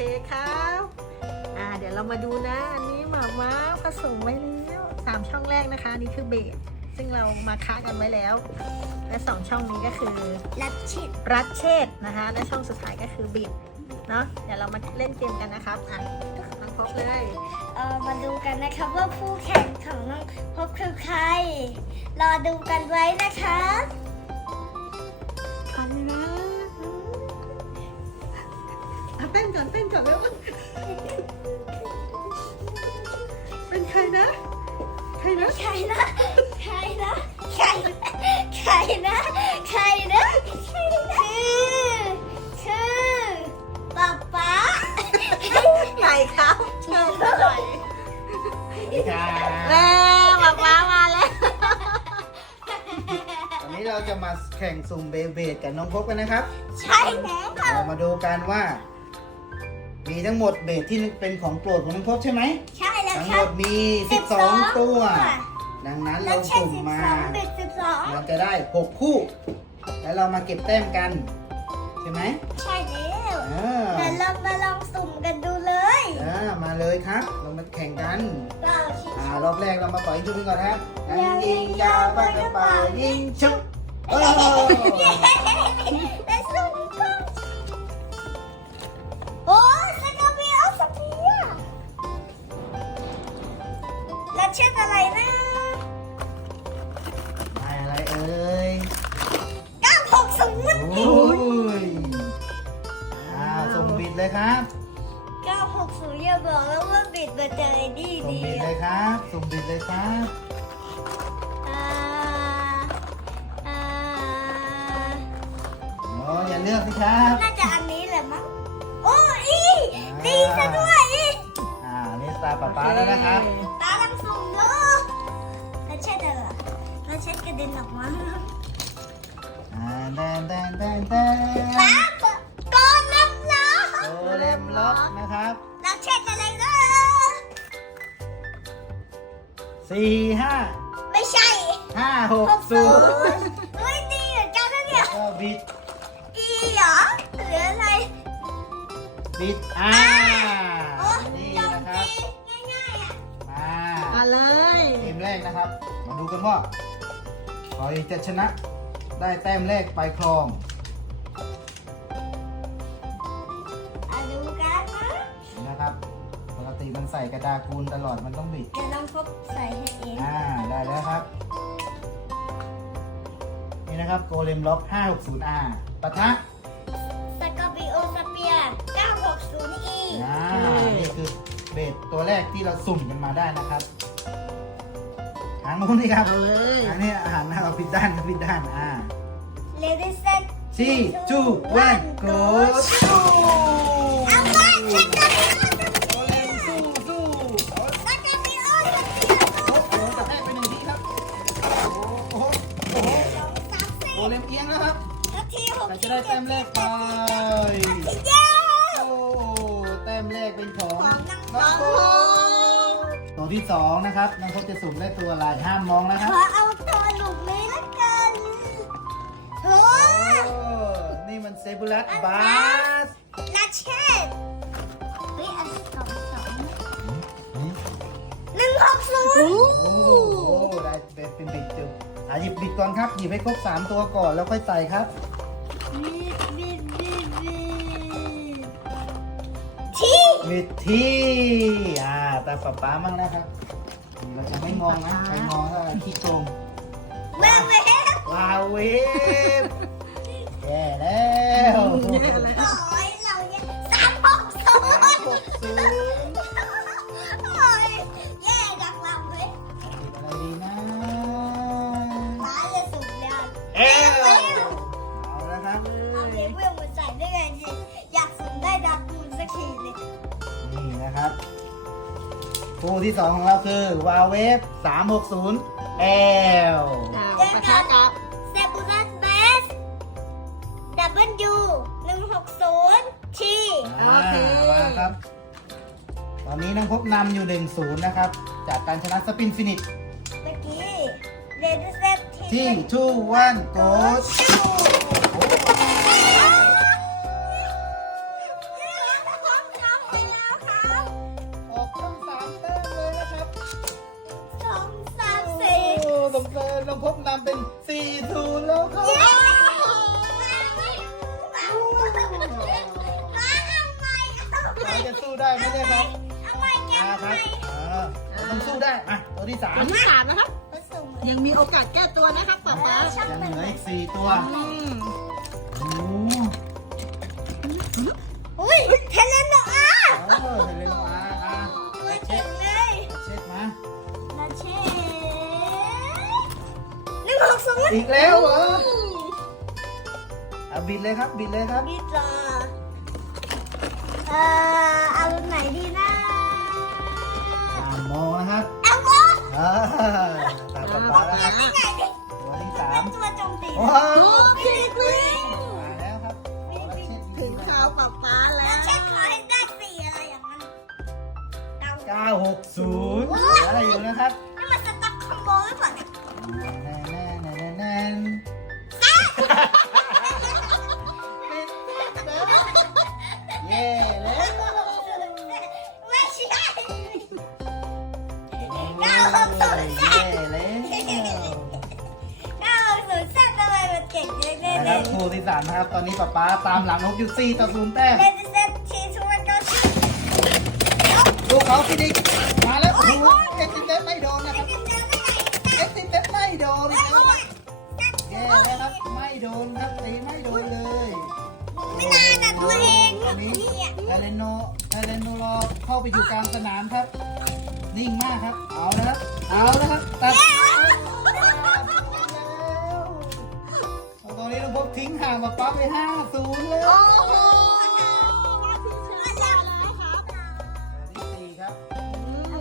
คครับอ่าเดี๋ยวเรามาดูนะ อันนี้หมาม้าผสมไว้แล้วสามช่องแรกนะคะนี่คือเบสซึ่งเรามาค้ากันไว้แล้ว และสองช่องนี้ก็คือรัดเชดรัดเชดนะคะ และช่องสุดท้ายก็คือบิดเนาะเดี๋ยวเรามาเล่นเกมกันนะครับอะน้พบเลยเออมาดูกันนะครับว่าผู้แข่งของน้องพบคือใคร รอดูกันไว้นะคะ อนเต้นก่อนแล้วเป็นใครนะ ใครนะ ใครนะ ใครนะ ใครนะใครนะใครนะคือคือป๊าป๊าใครครับเชิญหน่อยค่ะแล้วหมาม้ามาแล้ววันนี้เราจะมาแข่งสุ่มเบเบดกับน้องพบกันนะครับ ใช่แล้วค่ะเรามาดูกันว่า มีทั้งหมดเบสที่เป็นของโปรดของน้องพบใช่ไหมใช่แล้วทั้งคหมรับ ดมี 12ตัว ดังนั้นแล้เราวเช่นสุ่มสิบมา สองเบ็ดสิบสองเราจะได้ 6 คู่ แล้วเรามาเก็บแต้มกัน ใช่ไหมใช่แล้วเออเดี๋ยวเรามาลองสุ่มกันดูเลยเออมาเลยครับ เรามาแข่งกันเราชิดอ่ารอบแรกเรามาปล่อยยิงชุบกันก่อนนะครับยิงยาวปากกระเป๋ายิงชุบโอ้แช่นอะไรนะได้อะไรเอ่ยก้าหกศูนย์โอ้ยอ่าส่งบิดเลยครับเก้าหกศูนย์อย่าบอกแล้วว่าบิดมาเจอไอ้นี่ส่งดีบิดเลยครับส่งบิดเลยครับอ่าอ่าโอ้อย่าเลือกสิครับน่าจะอันนี้แหละมั้งโอ้อีดีซะด้วยอีอ่านี่ตาป๊าป๊าแล้วนะครับ เช็ดกระเด็นออกมาแดนแดนแดนแดนป้าก่อนน้ำน้ำโอเลมล็อกนะครับเราเช็ดอะไรนะสี่ จะชนะได้แต้มแรกไปครอง อะดูกันนะนะครับ ปกติมันใส่กระดาษคูณตลอดมันต้องบิดเดี๋ยวน้องพบใส่ให้เองอ่าได้แล้วครับ นี่นะครับโกเลมล็อก 560R ปะทะสกอร์ปิโอสเปียร์960 e อ่านี่คือเบสตัวแรกที่เราสุ่มกันมาได้นะครับหางมุ้งนี่ครับ เอาเลยหาง นี่อาหารหน้าเราผิดด้านครับผิดด้านอ่าเลดี้เซ็ตสี่จูวันโกดเอาว่าสกอร์ปิโอโกเลมสู้สู้โอ้สกอร์ปิโอสเปียร์โหกระแทกไปหนึ่งทีครับ โอ้โหโอ้โหโอ้โหสามสิโกเลมเอียงแล้วครับนาทีหกแต่จะได้แต้มแรกไปเย้โอ้แต้มแรกเป็นของของน้น้อองงโฟโฟตัวที่สองนะครับน้องโฟจะสุ่มได้ตัวอะไรห้ามมองนะคขรับอเอา นี่มันเซบูลัสบาสนาเชตเฮ้ยอันสองสองหนึ่งหกศูนย์โอ้โหได้เป็นบิดจุดอะหยิบบิดก่อนครับ หยิบให้ครบสามตัวก่อนแล้วค่อยใส่ครับบิดบิดบิดบิดที่บิดที่อ่าตาป๊าป๊ามั่งนะครับเราจะไม่มองนะไปมองแล้วขี้โกงเวฟเวฟวาวเวฟ แย่แล้วโอ้ยเราเนี่ยสามหกศูนย์หกศูนย์โอ้ยแย่ดักเราเว้ยอะไรดีนะตายจะสุดยอดเอวเอาล้วครับเอาเลเวลมาใส่ได้ไงสิอยากสุ่มได้ดักคูณสักทีเลยนี่นะครับคู่ที่สองของเราคือวาวเวฟ360 L อ่าปะทะกับ นนี้น้องพบนำอยู่ 1-0 นะครับ จากการชนะสปินฟินิชเมื่อกี้เรดเซตที่ 2 1 go ออกทั้ง อเราต้องสู้ได้อะตัวที่สามตัวที่สามนะครับ ผสมยังมีโอกาสแก้ตัวนะครับป๊าป๊าช่างยังมันเหลืออีกสี่ตัวอืมโอ้โหอุ้ยเทเลนโนอาเออเฮเลโนอาอะตัวเช็เก่คงเลยเช็คมา นาเช่หนึ่งหกศูนย์อีกแล้วเหรออะบิดเลยครับบิดเลยครับดีจ้า ศูนย์เย่แล้วเก้าหกศูนย์แซ่บทำไมมันเก่งเยอะเลยนะครับคู่ที่สามนะครับ ตอนนี้ป๊าป๊าตามหลังนกอยู่สี่ต่อศูนย์แต้มเล่นเซ็ตทีทุกวันก็ชิลูกเขาฟินิกซ์มาแล้วโอ้โหเอ็กซิเตไม่โดนนะครับเจอได้ไงเอ็กซิเตไม่โดนอีกแล้วครับแย่แล้วครับไม่โดนครับตีไม่โดนเลยไม่นานอะตัวเองอันนี้เนี่ยเอเลนโนเอเลนโนรอเข้าไปอยู่กลางสนามครับ นิ่งมากครับ เอาแล้วครับ เอาแล้วครับตัดเอาตอนนี้เราพบทิ้งห่างมาปั๊บไปห้าศูนย์เลยโอ้โหมาถึงชนะแล้วครับที่สี่ครับอื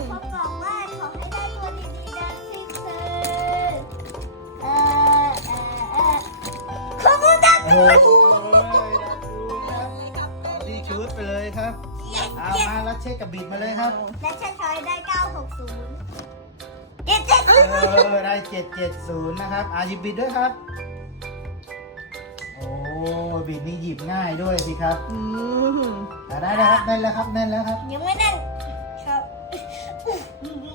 มเขาบอกว่าขอให้ได้ตัวดีๆนะซิเซอร์เอ่อเอ่อเอ่อขอบคุณครับโอ้ยดับดูครับเอาที่ชุดไปเลยครับเอามาแล้วเช็คกับบิดมาเลยครับและฉันขอให้ได้ 960 เจ็ดเจ็ดเออได้เจ็ดเจ็ดศูนย์นะครับอาหยิบบิดด้วยครับ โอ้บิดนี่หยิบง่ายด้วยสิครับอืมอะได้แล้วครับได้แล้วครับแน่นแล้วครับ ยังไม่นั่นครับ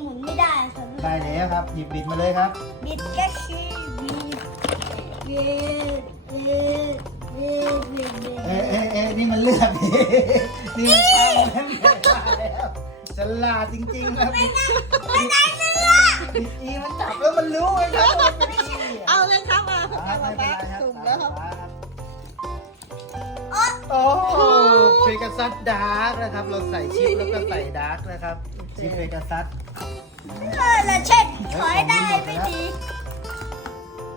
หมุนไม่ได้ครับได้แล้วครับ หยิบบิดมาเลยครับ บิดก็คือบิดบิดบิดบิดบิดบิดเอ๊ะเอ๊ะเอ๊ะนี่มันเลือกนี่มันตั้งแล้วไม่ได้แล้ว ฉลาดจริงๆครับบิดไม่ได้เลือกบิดอีมันจับแล้วมันรู้ไงครับว่ามันเป็นอีเอาเลยครับมาอะไม่เป็นไรครับสุ่มแล้วครับโอ้เพกาซัสดาร์กนะครับ เราใส่ชิปแล้วก็ใส่ดาร์กนะครับชิปเพกาซัสเออแล้วเช็คขอให้ได้ไม่ดี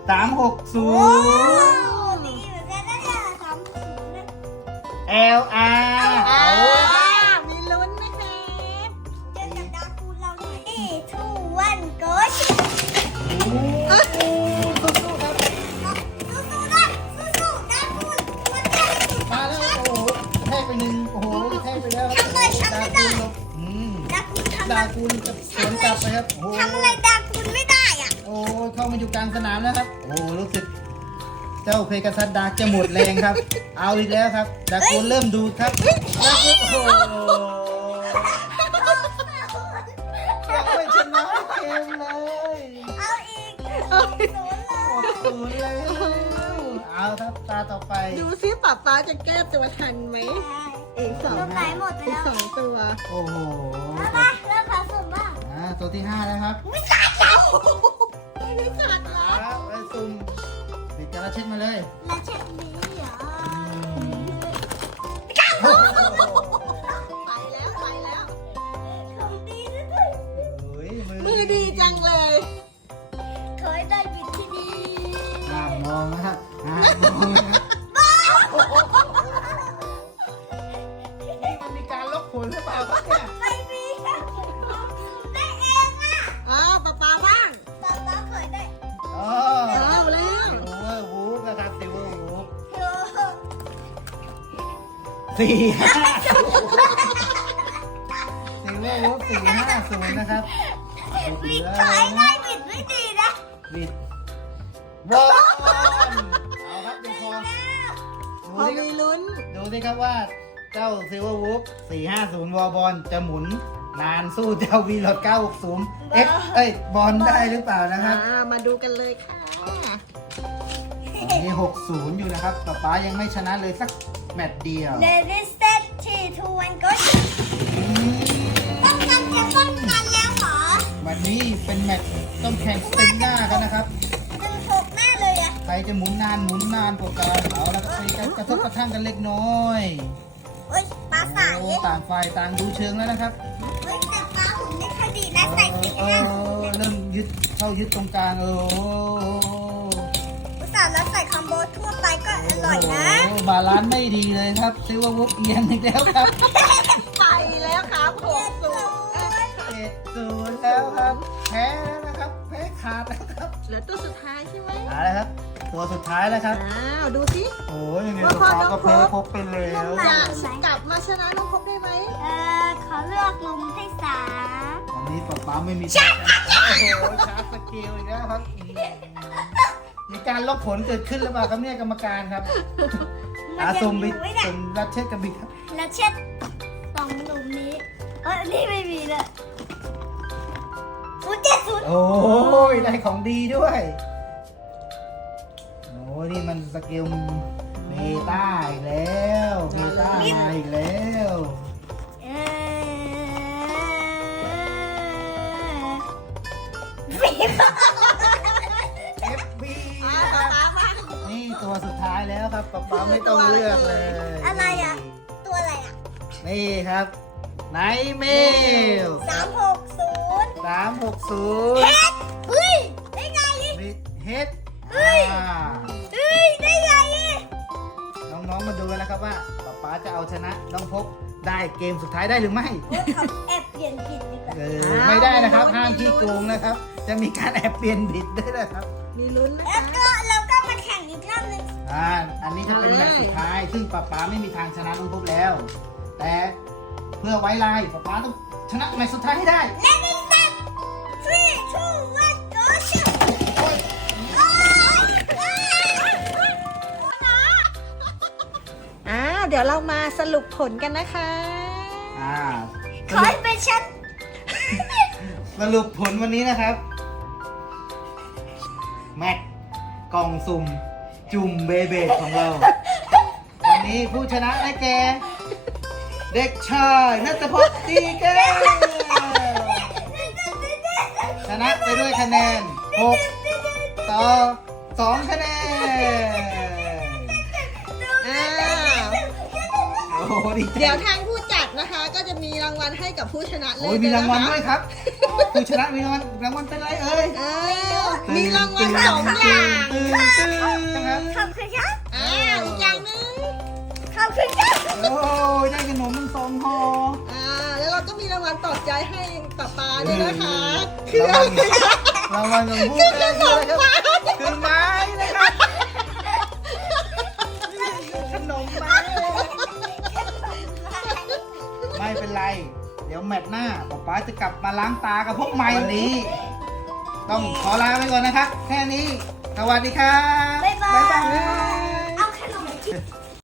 สามหกศูโอ้นย์ดีเหมือนกันนะเนี่ยสามศูนย์นะ L R อ่าเอา มันได้สุดมาแล้วโอ้โหแทกไปหนึ่งโอ้โหแทกไปแล้วทำไมทำไม่ได้ดาคูลบอืมดาคูทำดาอะไรคูลจะสวนกลับไปครับโอ้โหทำอะไรดาคูไม่ได้อะ โอ้เข้ามาอยู่กลางสนามแล้วครับ โอ้รู้สึกเจ้าเพกาซัสดาร์กจะหมดแรงครับ เอาอีกแล้วครับดาคูลเริ่มดูดครับดาคูลโอ้โห อีกศูนย์เลยออกศูนย์แล้วเอาครับตาต่อไปดูซิป๊าป๊าจะแก้ตัวทันไหมอีกสองลมไหลหมดไปอีกแล้วสองตัวโอ้โหแล้วมาเริ่มผสมบ้างอ่าตัวที่ห้าแล้วครับไม่ใช่เราไม่ได้จัดเหรอครับไปซุ่มปิดกระเช็ดมาเลยแล้วเช็คนี้เหรอไปแล้วไปแล้วของดีด้วยโอ้ยมือดีจังเลย สี่ห้าซิลเวอร์วูฟสี่ห้าศูนย์นะครับบิดขอให้ได้บิดไม่ดีนะบิดบอลเอาครับเดี๋ยวพอพอดูสิมีลุ้น ดูสิครับว่าเจ้าซิลเวอร์วูฟ450 วอลบอลจะหมุนนานสู้เจ้าวีรอด960 X เอ้ย บอลได้หรือเปล่านะครับอ่ามาดูกันเลยค่ะตอนนี้60 อยู่นะครับป๊าป๊ายังไม่ชนะเลยสัก แมตช์เดียว เลดี้เซตที่ทูวันก็อืมป้องกันจะป้องกันแล้วเหรอวันนี้เป็นแมตช์ต้องแข่งสเต็มหน้ากันนะครับหนึ่งหกแน่เลยอะใครจะหมุนนานหมุนนานกว่ากันเอาแล้วก็ไปกระทบกระทั่งกันเล็กน้อยเฮ้ยปลาสายโอ้ต่างฝ่ายต่างดูเชิงแล้วนะครับเฮ้ยแต่ปลาผมไม่ค่อยดีนะใส่สีเอนะอเริ่มยึดเข้ายึดตรงกลางเออ โอ้อุตส่าห์แล้วใส่คอมโบทั่วไปก็อร่อยนะโอ้บาลานซ์ไม่ดีเลยครับซื้อว่าวุบเอียงอีกแล้วครับไปแล้วครับหกศูนย์เจ็ดศูนย์แล้วครับ แพ้แล้วนะครับแพ้ขาดแล้วครับเหลือตัวสุดท้ายใช่ไหมเอาละครับ ตัวสุดท้ายแล้วครับ อ้าวดูสิ โอ้ยยังไงว่าตัวพอฟ้าน้องก็แพ้พบพบไปแล้ว จะกลับมาชนะน้องพบได้ไหมเอ่อขอเลือกลุมให้สามวันนี้ป๊าป๊าไม่มีชาร์จโอ้โหชาร์จสกิลอีกแล้วครับอื มมีการลบผลเกิดขึ้นหรือเปล่าครับเนี่ยกรรมการครับอาสมบิดไว้เนี่ยสมรัดเช็ดกับบิดครับแล้วเช็ดสองหลุมนี้เออนี่ไม่มีเลยศูนย์เจ็ดศูนย์โอ้ยได้ของดีด้วยโอ้ยนี่มันสกิลเมตาอีกแล้วเมตามาอีกแล้วเออฟีเอ ท้ายแล้วครับป๊าป๊าไม่ต้องเลือกเลยอะไรอะ ตัวอะไรอะ นี่ครับไนเมลสามหกศูนย์สามหกศูนย์เฮ้ยได้ไงบิดเฮดเฮ้ยเฮ้ยได้ไงน้องๆมาดูกันนะครับว่าป๊าป๊าจะเอาชนะน้องพบได้เกมสุดท้ายได้หรือไม่เขาแอบเปลี่ยนผิดดีกว่าเออไม่ได้นะครับห้ามขี้โกงนะครับ จะมีการแอบเปลี่ยนบิดด้วยนะครับ มีลุ้นนะแล้วคะ อีกรอบหนึงอ่าอันนี้จะเป็นแมตช์สุดท้าย ซึ่งป๊าป๊าไม่มีทางชนะน้องพบแล้ว แต่เพื่อไว้ลายป๊าป๊าต้องชนะแมตช์สุดท้ายให้ได้และนี่เซ็ต three two one go shoot โอ้ยอ้าวเดี๋ยวเรามาสรุปผลกันนะคะ อ่าขอให้เป็นฉันสรุปผลวันนี้นะครับ แม็กกล่องสุ่ม จุ่มเบเบดของเรา วันนี้ผู้ชนะได้แก่เด็กชายนัทพจน์ตีแก้วชนะไปด้วยคะแนน 6 ต่อ 2 คะแนนอ้าวโอ้โหดีใจเดี๋ยวทางผู้จัดนะคะ ก็จะมีรางวัลให้กับผู้ชนะเลิโอ้ยศมีด้วยรางวัลนะคะด้วยครับ ผู้ชนะมีรางวัลรางวัลเป็นไรเอ่ยอ้าวมีรางวัลสองอย่างตื่นตื่นนะครับขอบคุณครับอ้าวอีกอย่างหนึงขอบคุณครับโอ้ยได้ขนมมันสองห่ออ่าแล้วเราก็มีรางวัลปลอบใจให้ป้าปาด้วยนะคะคืคือออะอะไรไรคะรางวัลของผู้ชนะคืออะไรครับคือไม้นะครับขนมไม้ไม่เป็นไร เดี๋ยวแมตช์หน้าป๊าป๊าจะกลับมาล้างตากับพวกใหม่วันนี้ ต้องขอลาไปก่อนนะครับ แค่นี้ สวัสดีครับ บ๊ายบายบ๊ายบาย